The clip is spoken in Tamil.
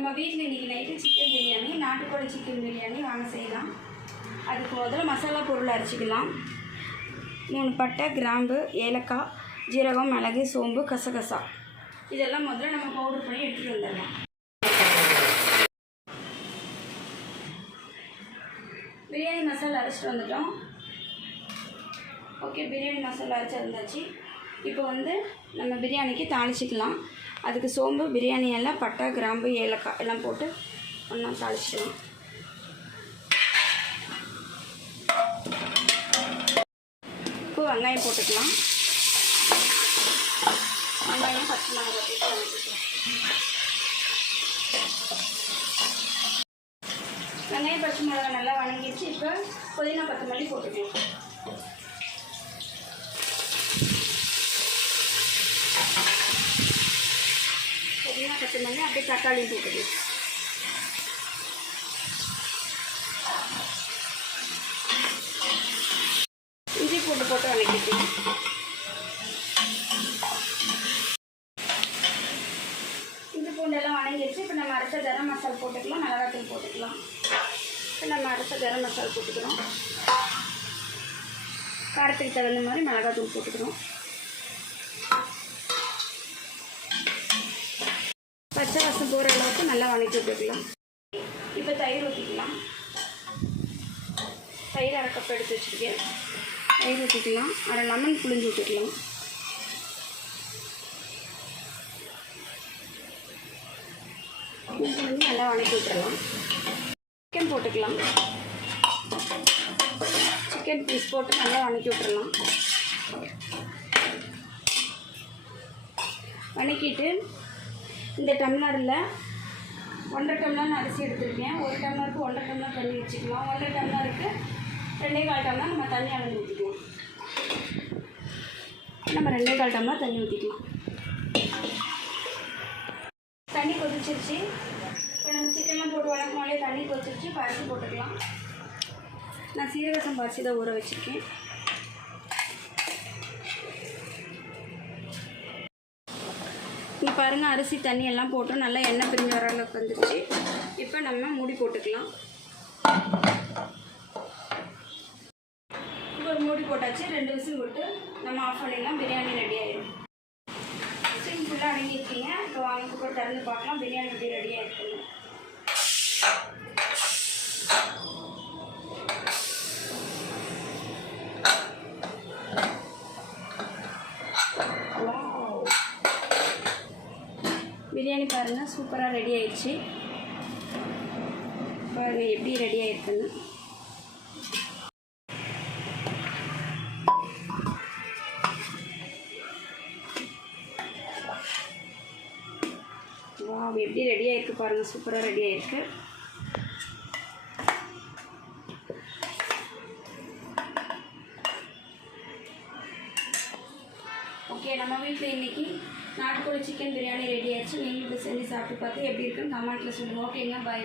நம்ம வீட்டில் இன்றைக்கி நைட்டு சிக்கன் பிரியாணி, நாட்டுக்கோழி சிக்கன் பிரியாணி வாங்க செய்யலாம். அதுக்கு முதல்ல மசாலா பொருள் அரைச்சிக்கலாம். 3 பட்டை, கிராம்பு, ஏலக்காய், ஜீரகம், மிளகு, சோம்பு, கசகசா இதெல்லாம் முதல்ல நம்ம பவுடர் பண்ணி எடுத்துகிட்டு வந்துடலாம். பிரியாணி மசாலா அரைச்சிட்டு வந்துட்டோம். ஓகே, பிரியாணி மசாலா அரைச்சி இருந்தாச்சு. இப்போ நம்ம பிரியாணிக்கு தாளிச்சிக்கலாம். அதுக்கு சோம்பு, பிரியாணி எல்லாம், பட்டை, கிராம்பு, ஏலக்காய் எல்லாம் போட்டு ஒன்றா தாளிச்சிக்கலாம். இப்போ வெங்காயம் போட்டுக்கலாம். வெங்காயம், பச்சை மிளகாய் போட்டு வதக்கிக்கலாம். வெங்காயம், பச்சை மிளகாய் நல்லா வதங்கிடுச்சு. இப்போ புதினா, கொத்தமல்லி போட்டுக்கலாம். புதினா, கொத்தமல்லி அப்படியே தக்காளி போட்டுக்கலாம். இஞ்சி பூண்டு போட்டு வதக்கிக்கலாம். இஞ்சி பூண்டெல்லாம் வதங்கிடுச்சு. இப்போ நம்ம அரைச்ச கரம் மசாலா போட்டுக்கலாம். மிளகாத்தூள் போட்டுக்கலாம். இப்போ நம்ம அரைச்ச கரம் மசாலா போட்டுக்கிறோம். காரத்துக்கு தகுந்த மாதிரி மிளகாத்தூள் போட்டுக்கிறோம். பச்சை வாசம் போகிற அளவுக்கு நல்லா வதக்கி விட்டுக்கலாம். இப்போ தயிர் ஊற்றிக்கலாம். தயிர் அரை கப் எடுத்து வச்சுருக்கேன். தயிர் ஊற்றிக்கலாம். அரை லெமன் புளிஞ்சு ஊற்றிக்கலாம். நல்லா வதக்கி விட்டுறலாம். சிக்கன் போட்டுக்கலாம். சிக்கன் பீஸ் போட்டு நல்லா வதக்கி விட்டுறலாம். வதக்கிட்டு இந்த டம்ளரில் 1.5 டம்ளர் அரிசி எடுத்துருக்கேன். 1 டம்ளருக்கு 1.5 டம்ளர் தண்ணி வச்சுக்கலாம். 1.5 டம்ளருக்கு 2.25 டம்ளர் நம்ம தண்ணி அளந்து ஊற்றிக்கலாம். நம்ம 2.25 டம்ளர் தண்ணி ஊற்றிக்கலாம். தண்ணி கொதிச்சிருச்சு. இப்போ நம்ம சிக்கன்லாம் போட்டு வளர்க்கமாலே தண்ணி கொதிச்சிருச்சு. அரிசி போட்டுக்கலாம். நான் சீரக சம்பா அரிசி தான் ஊற வச்சுருக்கேன். இங்கே பாருங்கள், அரிசி தண்ணி எல்லாம் போட்டு நல்லா எண்ணெய் பிரிஞ்சு வர அளவுக்கு வந்துருச்சு. இப்போ நம்ம மூடி போட்டுக்கலாம். இப்போ ஒரு மூடி போட்டாச்சு. 2 விசில் விட்டு நம்ம ஆஃப் பண்ணிடலாம். பிரியாணி ரெடி ஆகிடும். சிம்பிளாக அடங்கியிருக்கீங்க. இப்போ வாங்கி கூட திறந்து பார்க்கலாம் பிரியாணி எப்படி ரெடியாக இருக்குங்க. பிரியாணி பாருங்கள், சூப்பராக ரெடி ஆயிடுச்சு. பாருங்கள் எப்படி ரெடி ஆகிருக்குன்னு. வாவ், எப்படி ரெடி ஆகிருக்கு பாருங்கள், சூப்பராக ரெடி ஆகிருக்கு. ஓகே, நம்ம வீட்டில் இன்றைக்கி நாட்டுக்கோழி சிக்கன் பிரியாணி ரெடி ஆகிடுச்சு. நீங்களும் செஞ்சு சாப்பிட்டு பார்த்து எப்படி இருக்குன்னு கமெண்ட்டில் சொல்லுங்கள். ஓகேங்க, பாய்.